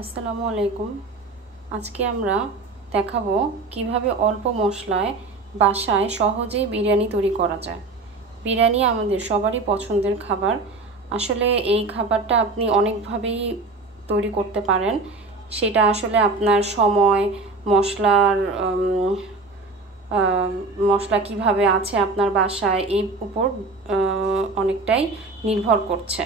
আসসালামু আলাইকুম। আজকে আমরা দেখাবো কিভাবে অল্প মশলায় বাসায় সহজেই বিরিয়ানি তৈরি করা যায়। বিরিয়ানি আমাদের সবারই পছন্দের খাবার। আসলে এই খাবারটা আপনি অনেকভাবেই তৈরি করতে পারেন। সেটা আসলে আপনার সময়, মশলা কিভাবে আছে আপনার বাসায় এই উপর অনেকটাই নির্ভর করছে।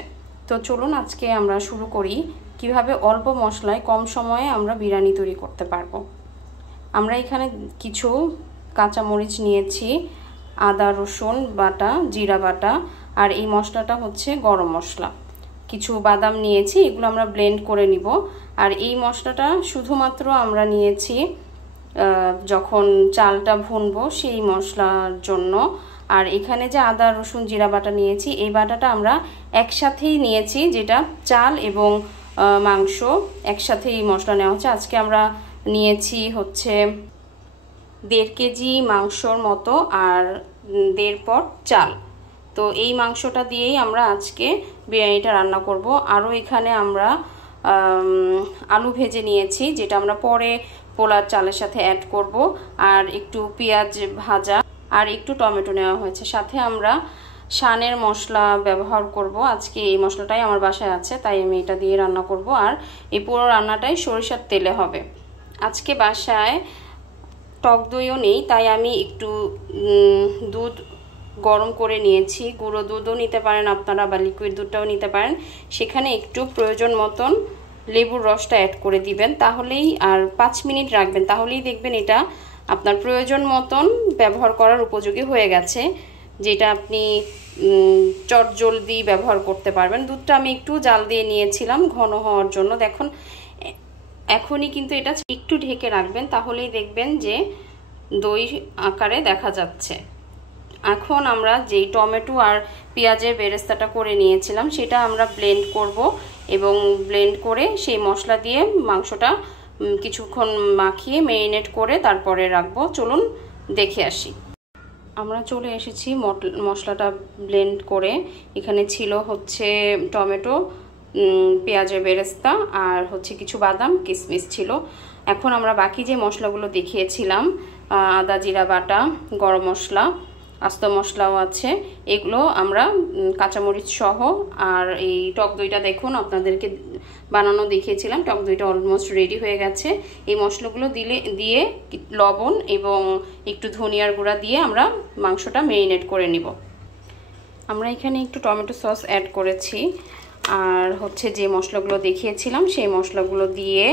তো চলুন আজকে আমরা শুরু করি কিভাবে অল্প মশলায় কম সময়ে আমরা বিরিয়ানি তৈরি করতে পারবো। আমরা এখানে কিছু কাঁচামরিচ নিয়েছি, আদা রসুন বাটা, জিরা বাটা, আর এই মশলাটা হচ্ছে গরম মশলা। কিছু বাদাম নিয়েছি, এগুলো আমরা ব্লেন্ড করে নিব। আর এই মশলাটা শুধুমাত্র আমরা নিয়েছি যখন চালটা ভুনবো সেই মশলার জন্য। আর এখানে যে আদা রসুন জিরা বাটা নিয়েছি, এই বাটাটা আমরা একসাথেই নিয়েছি, যেটা চাল এবং মাংস একসাথেই মশলা নেওয়া হচ্ছে। আজকে আমরা নিয়েছি হচ্ছে 1.5 কেজি মাংসর মতো আর 1.5 পট চাল। তো এই মাংসটা দিয়েই আমরা আজকে বিরিয়ানিটা রান্না করব। আরও এখানে আমরা আলু ভেজে নিয়েছি, যেটা আমরা পরে পোলার চালের সাথে অ্যাড করব। আর একটু পেঁয়াজ ভাজা আর একটু টমেটো নেওয়া হয়েছে। সাথে আমরা শানের মশলা ব্যবহার করব। আজকে এই মশলাটাই আমার বাসায় আছে, তাই আমি এটা দিয়ে রান্না করব। আর এই পুরো রান্নাটাই সরিষার তেলে হবে। আজকে বাসায় টক দইও নেই, তাই আমি একটু দুধ গরম করে নিয়েছি। গুঁড়ো দুধও নিতে পারেন আপনারা, বা লিকুইড দুধটাও নিতে পারেন। সেখানে একটু প্রয়োজন মতন লেবুর রসটা অ্যাড করে দিবেন, তাহলেই, আর 5 মিনিট রাখবেন, তাহলেই দেখবেন এটা আপনার প্রয়োজন মতন ব্যবহার করার উপযোগী হয়ে গেছে, যেটা আপনি চটজলদি ব্যবহার করতে পারবেন। দুধটা আমি একটু জাল দিয়ে নিয়েছিলাম ঘন হওয়ার জন্য। দেখুন এখনই কিন্তু এটা একটু ঢেকে রাখবেন, তাহলেই দেখবেন যে দই আকারে দেখা যাচ্ছে। এখন আমরা যেই টমেটো আর পেঁয়াজের বেরেস্তাটা করে নিয়েছিলাম সেটা আমরা ব্লেন্ড করব, এবং ব্লেন্ড করে সেই মশলা দিয়ে মাংসটা কিছুক্ষণ মাখিয়ে ম্যারিনেট করে তারপরে রাখবো। চলুন দেখে আসি। আমরা চলে এসেছি মশলাটা ব্লেন্ড করে। এখানে ছিল হচ্ছে টমেটো, পেঁয়াজের বেরেস্তা আর হচ্ছে কিছু বাদাম কিশমিশ ছিল। এখন আমরা বাকি যে মশলাগুলো দেখিয়েছিলাম, আদা জিরা বাটা, গরম মশলা, আস্ত মশলাও আছে, এগুলো আমরা কাঁচামরিচ সহ, আর এই টক দইটা দেখুন আপনাদেরকে বানানো দেখিয়েছিলাম, টক দইটা অলমোস্ট রেডি হয়ে গেছে। এই মশলাগুলো দিয়ে লবণ এবং একটু ধনিয়ার গুঁড়া দিয়ে আমরা মাংসটা ম্যারিনেট করে নিব। আমরা এখানে একটু টমেটো সস অ্যাড করেছি, আর হচ্ছে যে মশলাগুলো দেখিয়েছিলাম সেই মশলাগুলো দিয়ে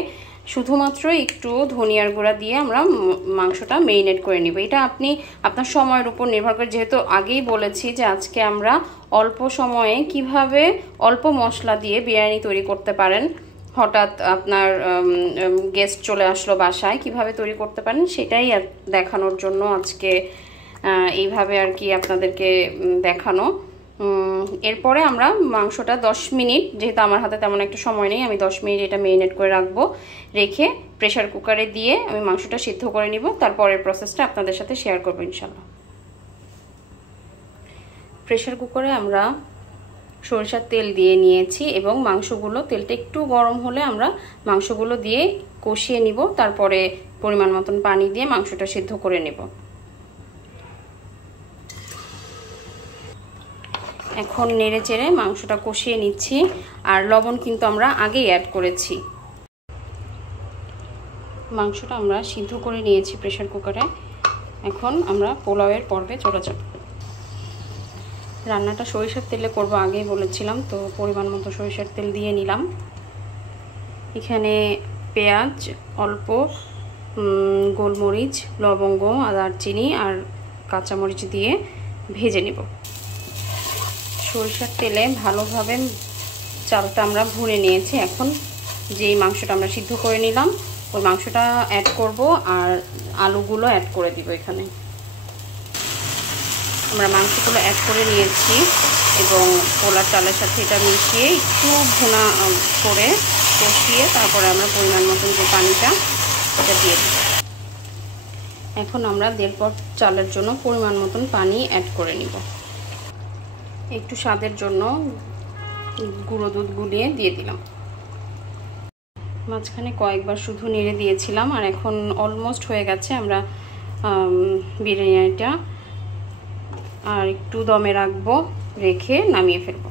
শুধুমাত্র একটু ধনিয়ার গুঁড়া দিয়ে আমরা মাংসটা ম্যারিনেট করে নিব। এটা আপনি আপনার সময়ের উপর নির্ভর করে, যেহেতু আগেই বলেছি যে আজকে আমরা অল্প সময়ে কিভাবে অল্প মশলা দিয়ে বিরিয়ানি তৈরি করতে পারেন। হঠাৎ আপনার গেস্ট চলে আসলো বাসায়, কিভাবে তৈরি করতে পারেন সেটাই দেখানোর জন্য আজকে এইভাবে আর কি আপনাদেরকে দেখানো। এরপরে আমরা মাংসটা 10 মিনিট, যেহেতু আমার হাতে তেমন একটা সময় নেই, আমি 10 মিনিট এটা ম্যারিনেট করে রাখবো। রেখে প্রেশার কুকারে দিয়ে আমি মাংসটা সিদ্ধ করে নিব। তারপরের প্রসেসটা আপনাদের সাথে শেয়ার করবো ইনশাল্লাহ। প্রেশার কুকারে আমরা সরিষার তেল দিয়ে নিয়েছি, এবং মাংসগুলো, তেলটা একটু গরম হলে আমরা মাংসগুলো দিয়ে কষিয়ে নিব। তারপরে পরিমাণ মতন পানি দিয়ে মাংসটা সিদ্ধ করে নেব। এখন নেড়ে চেড়ে মাংসটা কষিয়ে নিচ্ছি। আর লবণ কিন্তু আমরা আগেই অ্যাড করেছি। মাংসটা আমরা সিদ্ধ করে নিয়েছি প্রেশার কুকারে। এখন আমরা পোলাওয়ের পর্বে চলে যাব। রান্নাটা সরিষার তেলে করব, আগেই বলেছিলাম, তো পরিমাণ মতো সরিষার তেল দিয়ে নিলাম। এখানে পেঁয়াজ, অল্প গোলমরিচ, লবঙ্গ, দারচিনি আর কাঁচামরিচ দিয়ে ভেজে নেব। সরিষার তেলে ভালোভাবে চালটা আমরা ভুনে নিয়েছি। এখন যেই মাংসটা আমরা সিদ্ধ করে নিলাম ওই মাংসটা অ্যাড করব, আর আলুগুলো অ্যাড করে দিব। এখানে আমরা মাংসগুলো অ্যাড করে নিয়েছি এবং পোলার চালের সাথে এটা মিশিয়ে একটু ভুনা করে কষিয়ে তারপরে আমরা পরিমাণ মতন যে পানিটা এটা দিয়ে দিব। এখন আমরা 1.5 পট চালের জন্য পরিমাণ মতন পানি অ্যাড করে নিব। একটু স্বাদের জন্য গুঁড়ো দুধ গুলিয়ে দিয়ে দিলাম। মাঝখানে কয়েকবার শুধু নেড়ে দিয়েছিলাম, আর এখন অলমোস্ট হয়ে গেছে। আমরা বিরিয়ানিটা আর একটু দমে রাখবো, রেখে নামিয়ে ফেলবো।